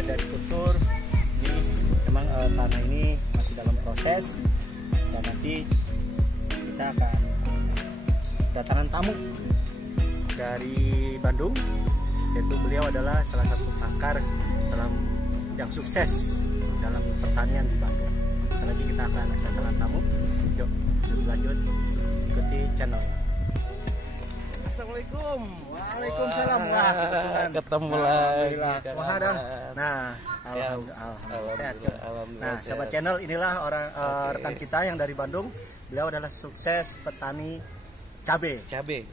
dilihat dari kultur ini memang tanah ini masih dalam proses, dan nanti kita akan kedatangan tamu dari Bandung, yaitu beliau adalah salah satu pakar yang sukses dalam pertanian di Bandung. Nanti kita akan kedatangan tamu. Yuk lanjut ikuti channelnya. Assalamualaikum. Waalaikumsalam. Wah, ketemu lagi. Alhamdulillah. Nah, alhamdulillah sehat. Nah, sahabat channel, inilah orang rekan kita yang dari Bandung. Beliau adalah sukses petani cabai.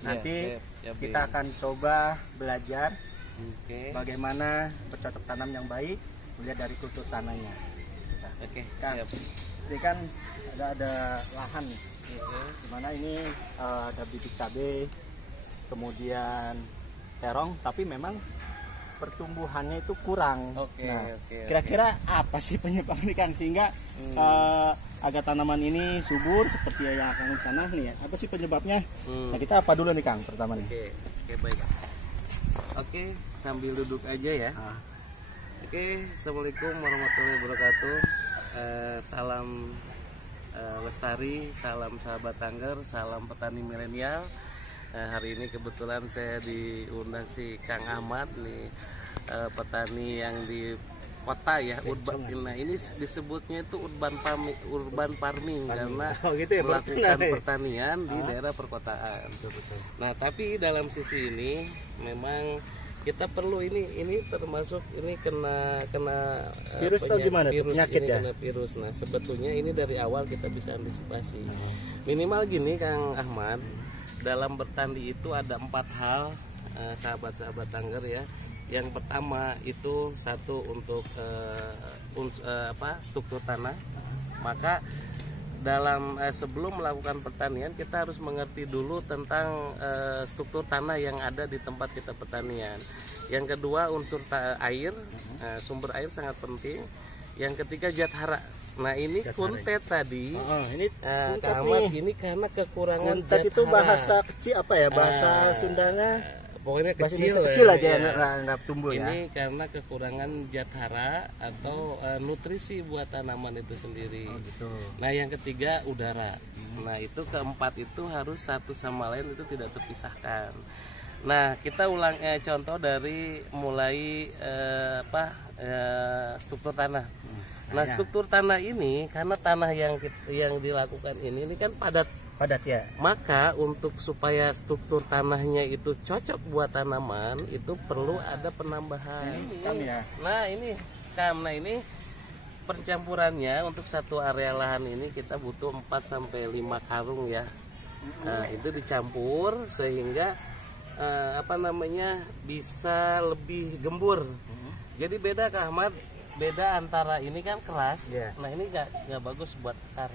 Nanti kita akan coba belajar bagaimana bercocok tanam yang baik, melihat dari kultur tanahnya. Siap. Ini kan ada lahan, dimana ini ada bibit cabai, kemudian terong, tapi memang pertumbuhannya itu kurang. Kira-kira apa sih penyebabnya Kang, sehingga agar tanaman ini subur seperti yang akan di sana nih? Apa sih penyebabnya? Nah, kita apa dulu nih Kang pertama nih? Baik. Sambil duduk aja ya. Assalamualaikum warahmatullahi wabarakatuh. Salam lestari, salam sahabat Tangger, salam petani milenial. Hari ini kebetulan saya diundang si Kang Ahmad nih, petani yang di kota ya, urban. Nah, ini disebutnya itu urban farming karena melakukan pertanian di daerah perkotaan. Nah, tapi dalam sisi ini memang kita perlu ini termasuk ini kena virus atau gimana? Penyakit ya? Kena virus. Nah, sebetulnya ini dari awal kita bisa antisipasi. Minimal gini Kang Ahmad, dalam bertani itu ada 4 hal, sahabat-sahabat Tangger ya. Yang pertama itu satu untuk struktur tanah. Maka dalam sebelum melakukan pertanian kita harus mengerti dulu tentang struktur tanah yang ada di tempat kita pertanian. Yang kedua unsur air, sumber air sangat penting. Yang ketiga zat hara. Nah, ini kuntet tadi. Ini Kang Ahmad, ini karena kekurangan kuntet zat itu hara. bahasa kecil apa ya? Bahasa Sundanya pokoknya kecil aja nggak tumbuh ya. Ini karena kekurangan zat hara atau nutrisi buat tanaman itu sendiri. Gitu. Nah, yang ketiga udara. Nah, itu keempat itu harus satu sama lain itu tidak terpisahkan. Nah, kita ulang contoh dari mulai struktur tanah. Nah, struktur tanah ini karena tanah yang dilakukan ini kan padat ya. Maka untuk supaya struktur tanahnya itu cocok buat tanaman itu perlu ada penambahan. Nah, ini pencampurannya untuk satu area lahan ini kita butuh 4 sampai 5 karung ya. Nah, itu dicampur sehingga bisa lebih gembur. Jadi beda Kak Ahmad, beda antara ini kan keras. Nah, ini nggak bagus buat akar.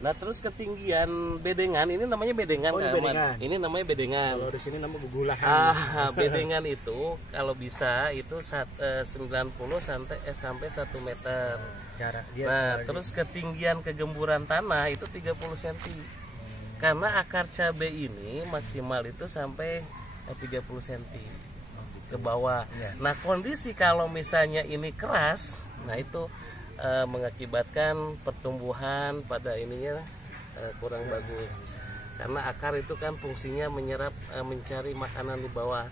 Nah, terus ketinggian bedengan, ini namanya bedengan Kak Ahmad. Ini namanya bedengan. Kalau di sini namanya gugulahan. Bedengan itu kalau bisa itu 90 sampai 1 meter. Nah, terus ketinggian kegemburan tanah itu 30 cm. Karena akar cabai ini maksimal itu sampai 30 cm ke bawah. Nah, kondisi kalau misalnya ini keras, nah itu mengakibatkan pertumbuhan pada ininya kurang bagus. Karena akar itu kan fungsinya menyerap, mencari makanan di bawah.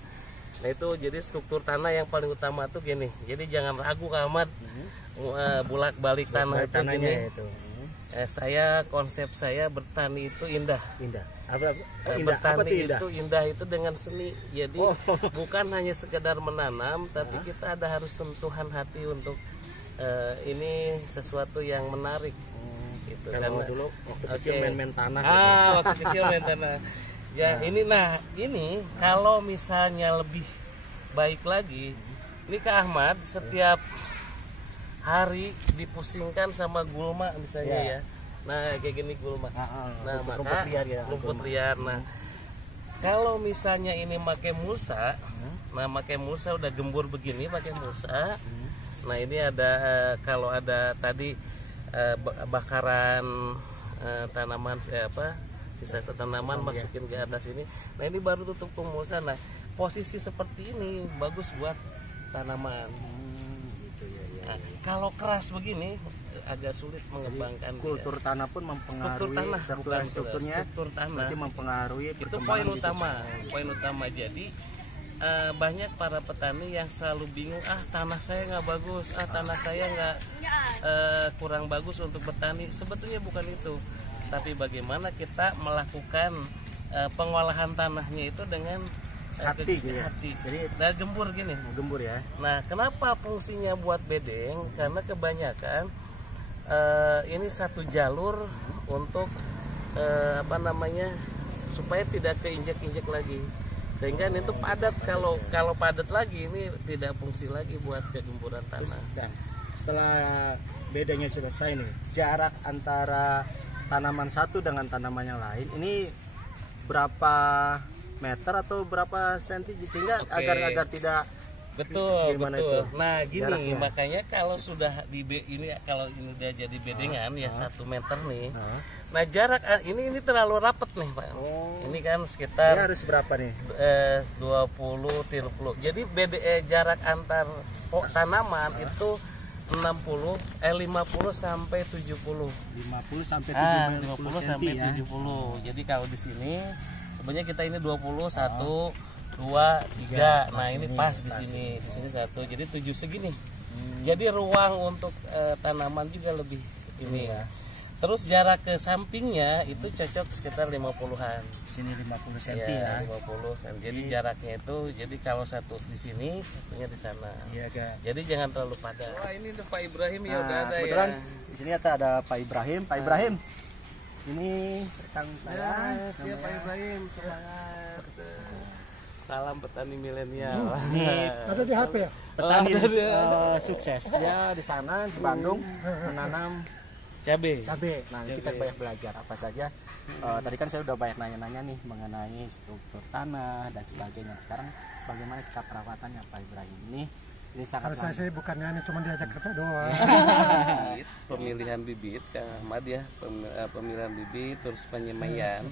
Nah, itu jadi struktur tanah yang paling utama tuh gini. Jadi jangan ragu Kak Ahmad, bolak-balik tanah itu gini. Konsep saya bertani itu indah. Bertani itu indah itu dengan seni. Jadi bukan hanya sekedar menanam, tapi kita ada harus sentuhan hati untuk ini sesuatu yang menarik. Gitu. Karena dulu waktu kecil main-main tanah. Waktu kecil main tanah. Ya, ini kalau misalnya lebih baik lagi, ini Kak Ahmad setiap hari dipusingkan sama gulma misalnya ya. Nah, kayak gini gulma. Nah, maka rumput liar. Nah, kalau misalnya ini pakai mulsa, pakai mulsa udah gembur begini pakai mulsa. Nah, ini ada kalau ada tadi bakaran tanaman sisa tanaman masukin ke atas ini. Nah, ini baru tutup mulsa. Nah, posisi seperti ini bagus buat tanaman. Nah, kalau keras begini agak sulit mengembangkan. Kultur tanah pun mempengaruhi struktur tanah mempengaruhi itu poin utama. Jadi banyak para petani yang selalu bingung, tanah saya nggak bagus, tanah saya nggak kurang bagus untuk bertani. Sebetulnya bukan itu, tapi bagaimana kita melakukan pengolahan tanahnya itu dengan hati. Jadi gembur gini. Gembur ya. Nah, kenapa fungsinya buat bedeng? Karena kebanyakan ini satu jalur untuk supaya tidak keinjek-injek lagi. Sehingga ini tuh padat. Kalau padat lagi ini tidak fungsi lagi buat kegemburan tanah. Setelah bedengnya selesai nih, jarak antara tanaman satu dengan tanaman yang lain ini berapa meter atau berapa senti sehingga agar tidak betul. Itu? Nah gini jaraknya. Makanya kalau sudah kalau ini udah jadi bedengan 1 meter nih. Nah jarak ini terlalu rapat nih Pak. Ini kan sekitar ini harus berapa nih? 20-30. Jadi jarak antar tanaman itu 50 sampai 70. 50 sampai 70 ya. Jadi kalau di sini sebenarnya kita ini 20 1 2 3. Nah, ini pas di sini. Di sini 1. Jadi 7 segini. Jadi ruang untuk tanaman juga lebih ini ya. Terus jarak ke sampingnya itu cocok sekitar 50-an. Sini 50 cm ya. 50 cm. Jadi jaraknya itu kalau satu di sini, satunya di sana. Iya, Kak. Jadi jangan terlalu padat. Wah, ini udah Pak Ibrahim ya udah ada kebetulan di sini ada Pak Ibrahim. Pak Ibrahim. Ini rekan saya. Siapa Pak Ibrahim? Semangat. Salam petani milenial. Ada di HP ya? Petani sukses. Dia di sana di Bandung menanam cabai. Nah, kita banyak belajar apa saja. Tadi kan saya udah banyak nanya-nanya nih mengenai struktur tanah dan sebagainya. Sekarang bagaimana kita perawatannya Pak Ibrahim ini sangat. Kalau saya bukannya ini cuma diajak kerja doang. Pemilihan bibit Kang Ahmad ya, pemilihan bibit terus penyemaian.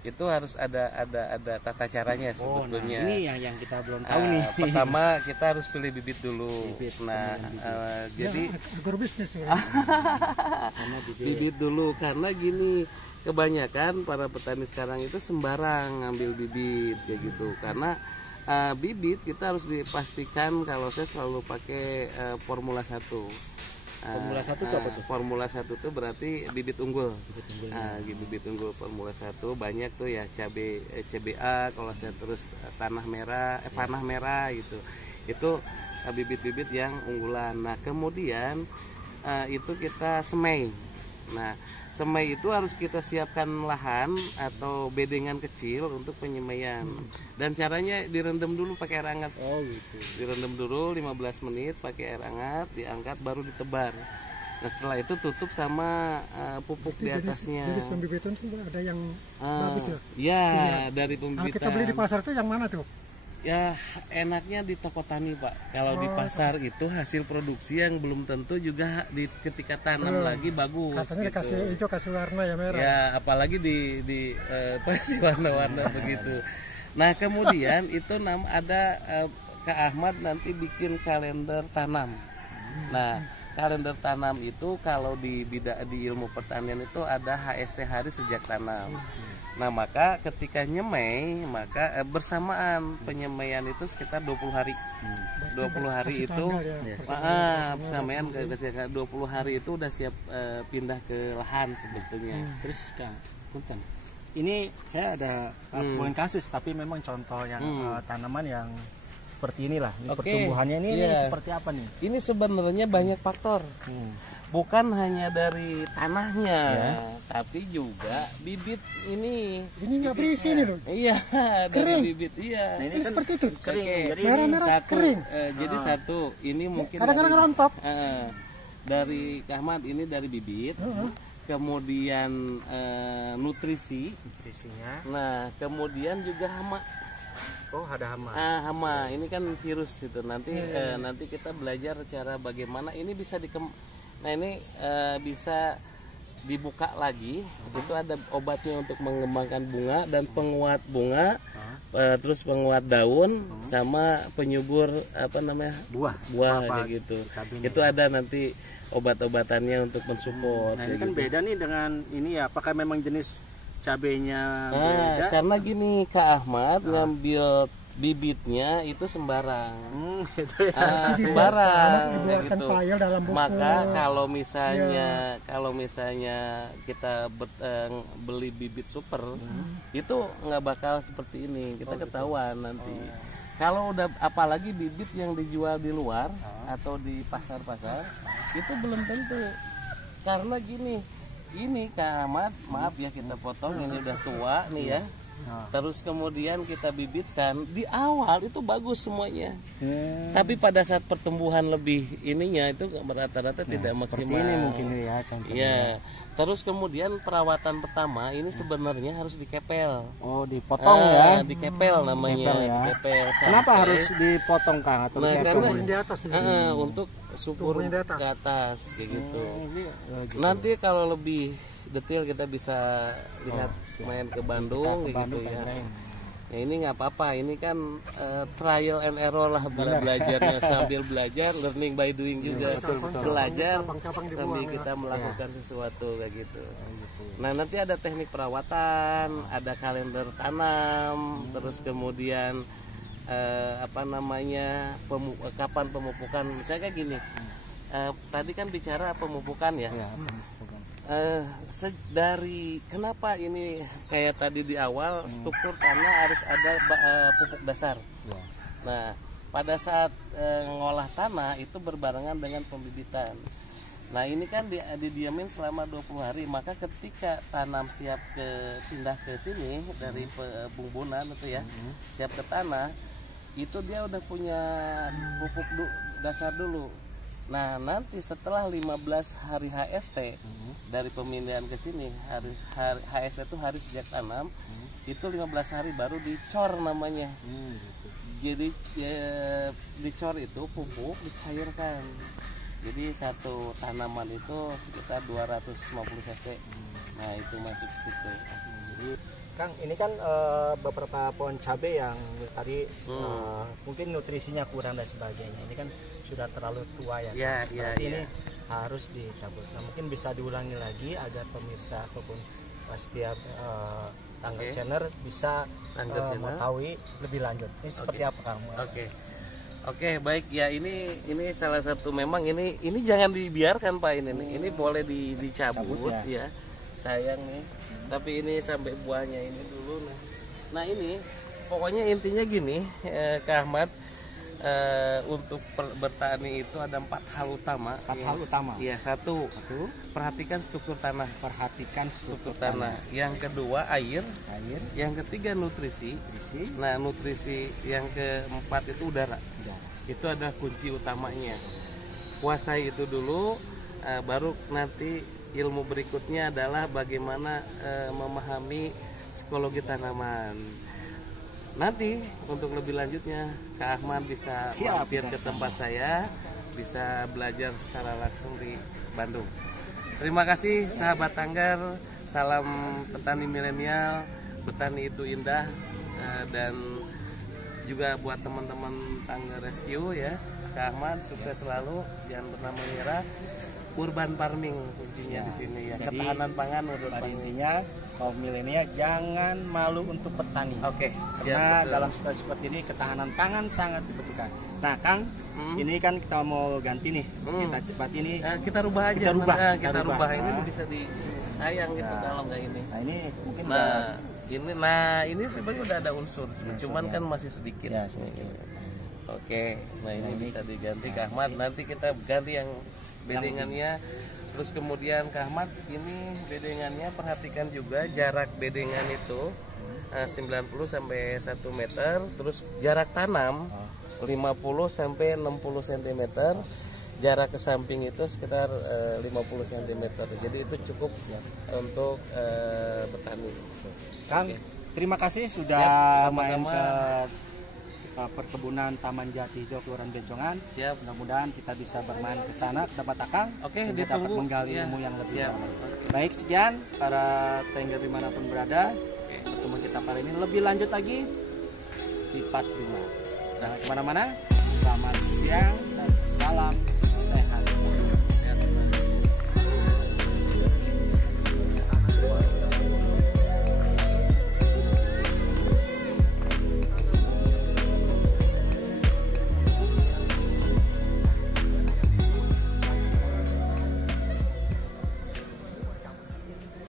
Itu harus ada tata caranya sebetulnya. Nah, ini yang kita belum tahu nih. Pertama kita harus pilih bibit dulu. Jadi agrobisnis bibit dulu karena gini, kebanyakan para petani sekarang itu sembarang ngambil bibit kayak gitu. Karena bibit kita harus dipastikan, kalau saya selalu pakai Formula 1. Formula 1 itu apa tuh? Formula 1 itu berarti bibit unggul. Bibit unggul Formula 1 banyak tuh ya, CBA kalau saya terus panah merah gitu. Itu bibit-bibit yang unggulan. Nah, kemudian itu kita semai. Nah, semai itu harus kita siapkan lahan atau bedengan kecil untuk penyemaian. Dan caranya direndam dulu pakai air hangat. Gitu. Direndam dulu 15 menit pakai air hangat, diangkat baru ditebar. Nah, setelah itu tutup sama pupuk di atasnya. Jenis pembibitan itu ada yang bagus ya? Iya, dari pembibitan. Kalau kita beli di pasar itu yang mana tuh? Ya enaknya di toko tani Pak. Kalau di pasar itu hasil produksi yang belum tentu juga ketika tanam lagi bagus. Katanya dikasih hijau, kasih warna ya merah. Ya apalagi kasih warna-warna begitu. Nah kemudian itu ada Kak Ahmad nanti bikin kalender tanam. Nah kalender tanam itu kalau di ilmu pertanian itu ada HST, hari sejak tanam. Nah maka ketika nyemai maka bersamaan penyemaian itu sekitar 20 hari. 20 hari itu bersamaan 20 hari itu udah siap pindah ke lahan sebetulnya. Terus Kak, punten. Ini saya ada bukan kasus tapi memang contoh yang tanaman yang seperti inilah. Pertumbuhannya ini seperti apa nih? Ini sebenarnya banyak faktor. Bukan hanya dari tanahnya, tapi juga bibit ini. Ini nggak berisi nih loh. Iya, kering. Dari bibit Nah, ini kan seperti itu. Kering. Jadi merah-merah kering. Jadi satu, ini mungkin kadang-kadang rontok. Dari Ahmad ini dari bibit. Kemudian nutrisinya. Nah, kemudian juga hama. Oh, ada hama. Hama ini kan virus itu. Nanti kita belajar cara bagaimana ini bisa Nah ini bisa dibuka lagi. Itu ada obatnya untuk mengembangkan bunga dan penguat bunga. terus penguat daun sama penyubur apa namanya buah kayak gitu. Itu ada nanti obat-obatannya untuk mensupport. Nah, ini kan gitu. beda nih dengan ini ya, apakah memang jenis cabenya beda? Karena gini, Kak Ahmad ngambil bibitnya itu sembarang, Gitu ya. sembarang gitu. Dalam buku. Maka kalau misalnya kita beli bibit super, itu nggak bakal seperti ini, kita ketahuan nanti. Kalau udah apalagi bibit yang dijual di luar atau di pasar-pasar, itu belum tentu. Karena gini, ini Kak Ahmad, maaf ya kita potong, ini udah tua nih ya. Terus kemudian kita bibitkan di awal itu bagus semuanya, tapi pada saat pertumbuhan lebih ininya itu rata-rata tidak maksimal. Ini mungkin ya contohnya. Ya. Terus kemudian perawatan pertama ini sebenarnya harus dikepel. Oh, dipotong ya? Dikepel namanya. Dikepel ya. Dikepel Kenapa harus dipotong Kang atau karena di atas untuk subur ke atas kayak gitu. Nanti kalau lebih detail kita bisa lihat main ke Bandung gitu ya. Ya ini nggak apa-apa, ini kan trial and error lah belajarnya, sambil belajar, learning by doing juga. Belajar sambil kita melakukan sesuatu kayak gitu. Nah nanti ada teknik perawatan, ada kalender tanam, terus kemudian kapan pemupukan. Misalnya kayak gini, tadi kan bicara pemupukan ya. Dari kenapa ini kayak tadi di awal struktur tanah harus ada pupuk dasar. Nah pada saat ngolah tanah itu berbarengan dengan pembibitan. Nah ini kan didiamin selama 20 hari, maka ketika tanam siap pindah ke sini dari bumbunan itu ya, siap ke tanah, itu dia udah punya pupuk dasar dulu. Nah nanti setelah 15 hari HST dari pemindahan ke sini, hari HST itu hari sejak tanam, itu 15 hari baru dicor namanya. Jadi dicor itu pupuk dicairkan. Jadi satu tanaman itu sekitar 250 cc. Nah itu masuk ke situ. Kang, ini kan beberapa pohon cabai yang tadi mungkin nutrisinya kurang dan sebagainya. Ini kan sudah terlalu tua ya. Berarti ini harus dicabut. Nah, mungkin bisa diulangi lagi agar pemirsa ataupun setiap tanggal channel bisa mengetahui lebih lanjut. Ini seperti apa Kang? Oke, baik ya, ini salah satu, memang ini jangan dibiarkan Pak, ini boleh dicabut ya. Sayang nih, tapi ini sampai buahnya ini dulu. Nah ini pokoknya intinya gini, Kak Ahmad, untuk bertani itu ada 4 hal utama. 4 hal utama. Iya, satu, perhatikan struktur tanah. Yang kedua air. Yang ketiga nutrisi. Nah nutrisi yang keempat itu udara. Itu ada kunci utamanya. Kuasai itu dulu, baru nanti ilmu berikutnya adalah bagaimana memahami psikologi tanaman. Nanti untuk lebih lanjutnya Kak Ahmad bisa mampir ke tempat saya, bisa belajar secara langsung di Bandung. Terima kasih sahabat Tanggar, salam petani milenial, petani itu indah, dan juga buat teman-teman Tanggar Rescue ya. Kak Ahmad sukses selalu, jangan pernah menyerah. Urban farming kuncinya di sini ya. Jadi, ketahanan pangan intinya kaum milenial jangan malu untuk bertani. Karena dalam situasi seperti ini ketahanan pangan sangat dibutuhkan. Nah, Kang, ini kan kita mau ganti nih. Kita cepat ini. Kita rubah aja. Kita rubah. Ini bisa disayang gitu kalau nggak ini. Nah, ini mungkin ini sebenarnya udah ada unsur, cuman kan masih sedikit. Ya, sedikit. Nah ini bisa diganti Kak Ahmad. Nanti kita ganti yang bedengannya. Terus kemudian Kak Ahmad, ini bedengannya perhatikan juga jarak bedengan itu 90 sampai 1 meter. Terus jarak tanam 50 sampai 60 cm. Jarak ke samping itu sekitar 50 cm. Jadi itu cukup untuk bertani. Kang, terima kasih sudah main ke perkebunan Taman Jati Hijau Kelurahan Bencongan. Mudah-mudahan kita bisa bermain ke sana ke tempat Akang. Dapat menggali ilmu yang lebih dalam. Baik, sekian para Tengger dimanapun berada. Pertemuan kita kali ini lebih lanjut lagi. lipat bunga. Jangan kemana-mana. Selamat siang dan salam